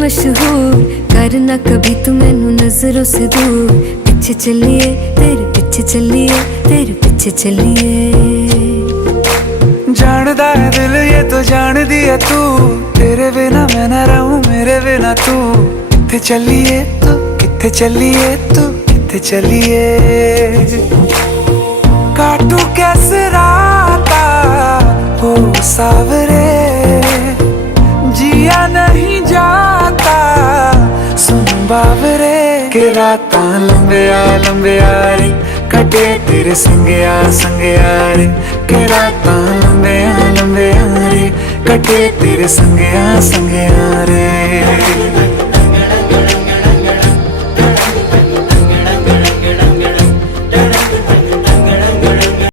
मशहूर, करना कभी तू मैनू नजरों से दूर। पीछे चलिए तेरे पीछे चलिए, तेरे पीछे चलिए। जानदा है दिल ये तो जान दिया तू, तेरे बिना मैं ना रहूं मेरे बिना तू। किथे चलिए तू, किथे चलिए तू, किथे चलिए। काटू कैसे राता हो सावरे, जिया नहीं जाता सुन बावरे। के रातां लंबिया लंबिया रे, कटे तेरे संगया संगया रे। के रातां लंबिया लंबिया रे, कटे तेरे संगया संगया रे।